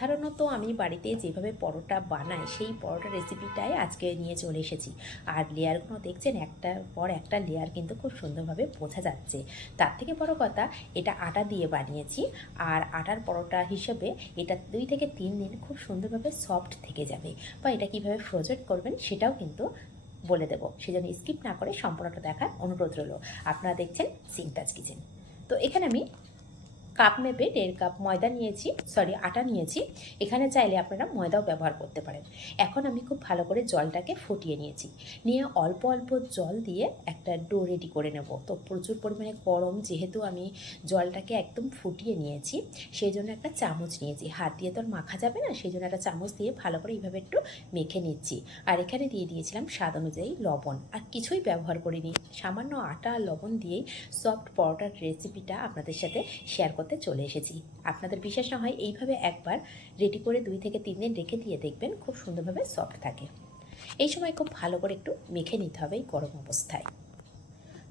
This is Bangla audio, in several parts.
সাধারণত আমি বাড়িতে যেভাবে পরোটা বানাই, সেই পরোটা রেসিপিটাই আজকে নিয়ে চলে এসেছি। আর লেয়ারগুলো দেখছেন, একটার পর একটা লেয়ার কিন্তু খুব সুন্দরভাবে বোঝা যাচ্ছে। তার থেকে বড় কথা, এটা আটা দিয়ে বানিয়েছি। আর আটার পরোটা হিসেবে এটা দুই থেকে তিন দিন খুব সুন্দরভাবে সফট থেকে যাবে। বা এটা কীভাবে ফ্রোজেন করবেন সেটাও কিন্তু বলে দেবো। সেজন্য স্কিপ না করে সম্পূর্ণটা দেখার অনুরোধ রইল। আপনারা দেখছেন সিনতাজ কিচেন তো এখানে আমি কাপ মেপে দেড় কাপ ময়দা নিয়েছি সরি আটা নিয়েছি। এখানে চাইলে আপনারা ময়দাও ব্যবহার করতে পারেন। এখন আমি খুব ভালো করে জলটাকে ফুটিয়ে নিয়েছি। নিয়ে অল্প অল্প জল দিয়ে একটা ডো রেডি করে নেব। তো প্রচুর পরিমাণে গরম যেহেতু আমি জলটাকে একদম ফুটিয়ে নিয়েছি সেই জন্য একটা চামচ নিয়েছি। হাত দিয়ে তো আর মাখা যাবে না সেই জন্য একটা চামচ দিয়ে ভালো করে এইভাবে একটু মেখে নিচ্ছি। আর এখানে দিয়ে দিয়েছিলাম স্বাদ অনুযায়ী লবণ। আর কিছুই ব্যবহার করিনি। সামান্য আটা আর লবণ দিয়েই সফট পরোটার রেসিপিটা আপনাদের সাথে শেয়ার করতে চলে এসেছি। আপনাদের বিশ্বাস না হয় এইভাবে একবার রেডি করে দুই থেকে তিন দিন রেখে দিয়ে দেখবেন খুব সুন্দরভাবে সফট থাকে। এই সময় খুব ভালো করে একটু মেখে নিতে হবে এই গরম অবস্থায়।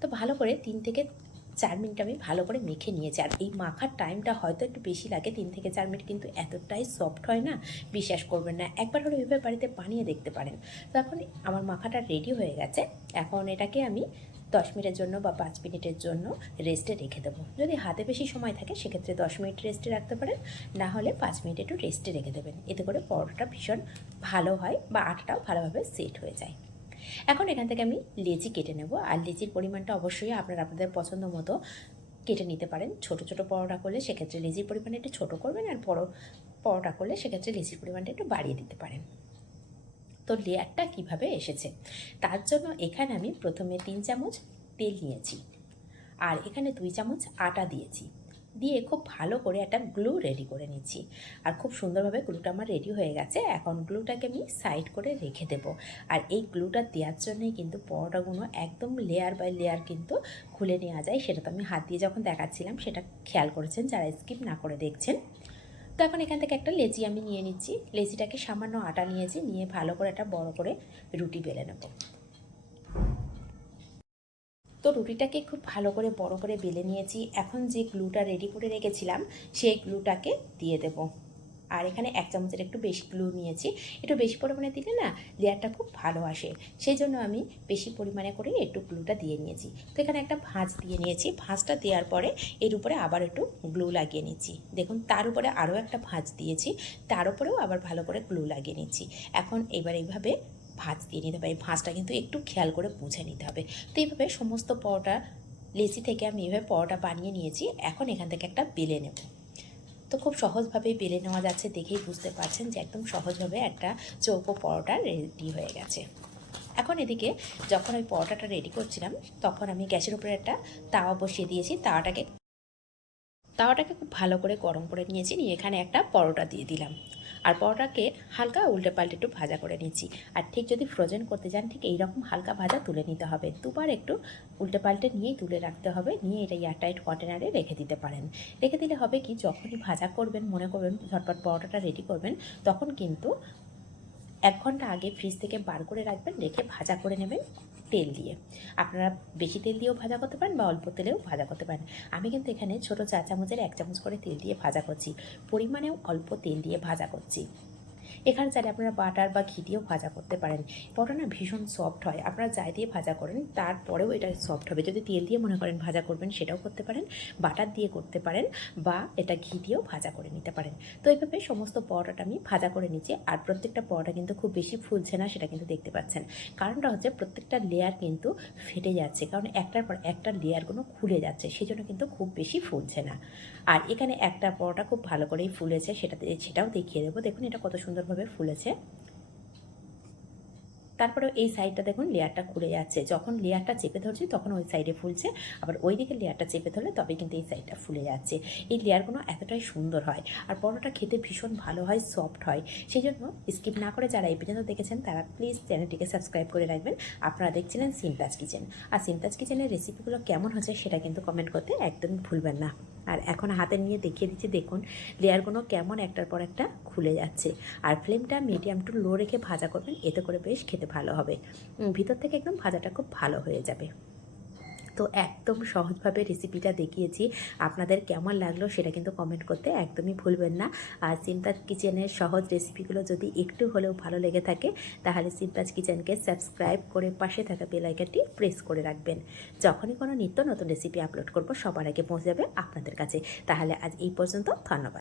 তো ভালো করে তিন থেকে চার মিনিট আমি ভালো করে মেখে নিয়েছি। আর এই মাখার টাইমটা হয়তো একটু বেশি লাগে, তিন থেকে চার মিনিট কিন্তু এতটাই সফট হয় না, বিশ্বাস করবেন না। একবার হলে এভাবে বাড়িতে বানিয়ে দেখতে পারেন। তো এখন আমার মাখাটা রেডি হয়ে গেছে। এখন এটাকে আমি দশ মিনিটের জন্য বা পাঁচ মিনিটের জন্য রেস্টে রেখে দেবো। যদি হাতে বেশি সময় থাকে, সেক্ষেত্রে দশ মিনিট রেস্টে রাখতে পারেন। না হলে পাঁচ মিনিট একটু রেস্টে রেখে দেবেন। এতে করে পরোটাটা ভীষণ ভালো হয় বা আটাটাও ভালোভাবে সেট হয়ে যায়। এখন এখান থেকে আমি লেচি কেটে নেব। আর লেচির পরিমাণটা অবশ্যই আপনারা আপনাদের পছন্দ মতো কেটে নিতে পারেন। ছোট ছোট পরোটা করলে সেক্ষেত্রে লেচির পরিমাণটা একটু ছোটো করবেন আর বড় পরোটা করলে সেক্ষেত্রে লেচির পরিমাণটা একটু বাড়িয়ে দিতে পারেন। তো লেয়ারটা কীভাবে এসেছে? তার জন্য এখানে আমি প্রথমে তিন চামচ তেল নিয়েছি আর এখানে দুই চামচ আটা দিয়েছি। দিয়ে খুব ভালো করে একটা গ্লু রেডি করে নিচ্ছি। আর খুব সুন্দরভাবে গ্লুটা আমার রেডি হয়ে গেছে। এখন গ্লুটাকে আমি সাইড করে রেখে দেব। আর এই গ্লুটা দেওয়ার জন্যই কিন্তু পরোটাগুলো একদম লেয়ার বাই লেয়ার কিন্তু খুলে নেওয়া যায়। সেটা তো আমি হাত দিয়ে যখন দেখাচ্ছিলাম, সেটা খেয়াল করেছেন? যারা স্কিপ না করে দেখছেন। তো এখন এখান থেকে একটা লেচি আমি নিয়ে নিচ্ছি। লেচিটাকে সামান্য আটা নিয়েছি নিয়ে ভালো করে একটা বড় করে রুটি বেলে নেব। তো রুটিটাকে খুব ভালো করে বড় করে বেলে নিয়েছি। এখন যে গ্লুটা রেডি করে রেখেছিলাম, সেই গ্লুটাকে দিয়ে দেব। আর এখানে এক চামচের একটু বেশি গ্লু নিয়েছি। একটু বেশি পরিমাণে দিলে না লেয়ারটা খুব ভালো আসে। সেই জন্য আমি বেশি পরিমাণে করে একটু গ্লুটা দিয়ে নিয়েছি। তো এখানে একটা ভাঁজ দিয়ে নিয়েছি। ভাঁজটা দেওয়ার পরে এর উপরে আবার একটু গ্লু লাগিয়ে নিচ্ছি। দেখুন, তার উপরে আরও একটা ভাঁজ দিয়েছি। তার উপরেও আবার ভালো করে গ্লু লাগিয়ে নিচ্ছি। এখন এবার এইভাবে ভাঁজ দিয়ে নিতে হবে। এই ভাঁজটা কিন্তু একটু খেয়াল করে বুঝে নিতে হবে। তো এইভাবে সমস্ত পরোটা, লেচি থেকে আমি এভাবে পরোটা বানিয়ে নিয়েছি। এখন এখান থেকে একটা বেলে নেব। তো খুব সহজভাবেই বেলে নেওয়া যাচ্ছে দেখেই বুঝতে পারছেন যে একদম সহজভাবে একটা চৌকো পরোটা রেডি হয়ে গেছে। এখন এদিকে যখন ওই পরোটাটা রেডি করছিলাম, তখন আমি গ্যাসের উপরে একটা তাওয়া বসিয়ে দিয়েছি। তাওয়াটাকে তাওয়াটাকে খুব ভালো করে গরম করে নিয়েছি, নিয়ে এখানে একটা পরোটা দিয়ে দিলাম। আর পরোটাকে হালকা উল্টে পাল্টে একটু ভাজা করে নিচ্ছি আর ঠিক যদি ফ্রোজেন করতে চান ঠিক এইরকম হালকা ভাজা তুলে নিতে হবে। দুবার একটু উল্টে পাল্টে নিয়েই তুলে রাখতে হবে। নিয়ে এটা এয়ারটাইট কন্টেনারে রেখে দিতে পারেন। রেখে দিলে হবে কি, যখনই ভাজা করবেন, মনে করবেন ঝটপট পরোটাটা রেডি করবেন, তখন কিন্তু এক ঘণ্টা আগে ফ্রিজ থেকে বার করে রাখবেন, রেখে ভাজা করে নেবেন। তেল দিয়ে। আপনারা বেশি তেল দিয়েও ভাজা করতে পারেন বা অল্প তেলেও ভাজা করতে পারেন। আমি কিন্তু এখানে ছোটো চা চামচের এক চামচ করে তেল দিয়ে ভাজা করছি। পরিমাণেও অল্প তেল দিয়ে ভাজা করছি। এখানে চাইলে আপনারা বাটার বা ঘি দিয়েও ভাজা করতে পারেন। পরোটা না ভীষণ সফট হয়। আপনারা যাই দিয়ে ভাজা করেন, তারপরেও এটা সফট হবে। যদি তেল দিয়ে মনে করেন ভাজা করবেন, সেটাও করতে পারেন। বাটার দিয়ে করতে পারেন বা এটা ঘি দিয়েও ভাজা করে নিতে পারেন। তো এইভাবে সমস্ত পরোটাটা আমি ভাজা করে নিচ্ছি। আর প্রত্যেকটা পরোটা কিন্তু খুব বেশি ফুলছে না, সেটা কিন্তু দেখতে পাচ্ছেন। কারণটা হচ্ছে প্রত্যেকটা লেয়ার কিন্তু ফেটে যাচ্ছে। কারণ একটার পর একটা লেয়ারগুলো খুলে যাচ্ছে সেই জন্য কিন্তু খুব বেশি ফুলছে না। আর এখানে একটা পরোটা খুব ভালো করেই ফুলেছে, সেটাতে, সেটাও দেখিয়ে দেবো। দেখুন এটা কত সুন্দরভাবে ফুলেছে। তারপরে এই সাইডটা দেখুন, লেয়ারটা খুলে যাচ্ছে। যখন লেয়ারটা চেপে ধরছি, তখন ওই সাইডে ফুলছে। আবার ওই দিকে লেয়ারটা চেপে ধরলে তবে কিন্তু এই সাইডটা ফুলে যাচ্ছে। এই লেয়ারগুলো এতটাই সুন্দর হয়। আর পরোটা খেতে ভীষণ ভালো হয়, সফট হয়। সেই জন্য স্কিপ না করে যারা এই পর্যন্ত দেখেছেন, তারা প্লিজ চ্যানেলটিকে সাবস্ক্রাইব করে রাখবেন। আপনারা দেখছিলেন সিমতাজ কিচেন। আর সিমতাজ কিচেনের রেসিপিগুলো কেমন হচ্ছে, সেটা কিন্তু কমেন্ট করতে একদমই ভুলবেন না। আর এখন হাতে নিয়ে দেখিয়ে দিচ্ছি, দেখুন লেয়ারগুলো কেমন একটার পর একটা খুলে যাচ্ছে। আর ফ্লেমটা মিডিয়াম টু লো রেখে ভাজা করবেন, এতে করে বেশ খেতে ভালো হবে। ভিতর থেকে একদম ভাজাটা খুব ভালো হয়ে যাবে। তো একদম সহজভাবে রেসিপিটা দেখিয়েছি। আপনাদের কেমন লাগল সেটা কিন্তু কমেন্ট করতে একদমই ভুলবেন না। আর সিমতাজ কিচেনের সহজ রেসিপিগুলো যদি একটু হলেও ভালো লেগে থাকে, তাহলে সিমতাজ কিচেনকে সাবস্ক্রাইব করে পাশে থাকা বেল আইকনটি প্রেস করে রাখবেন। যখনই কোনো নিত্য নতুন রেসিপি আপলোড করব, সবার আগে পৌঁছে যাবে আপনাদের কাছে। তাহলে আজ এই পর্যন্ত, ধন্যবাদ।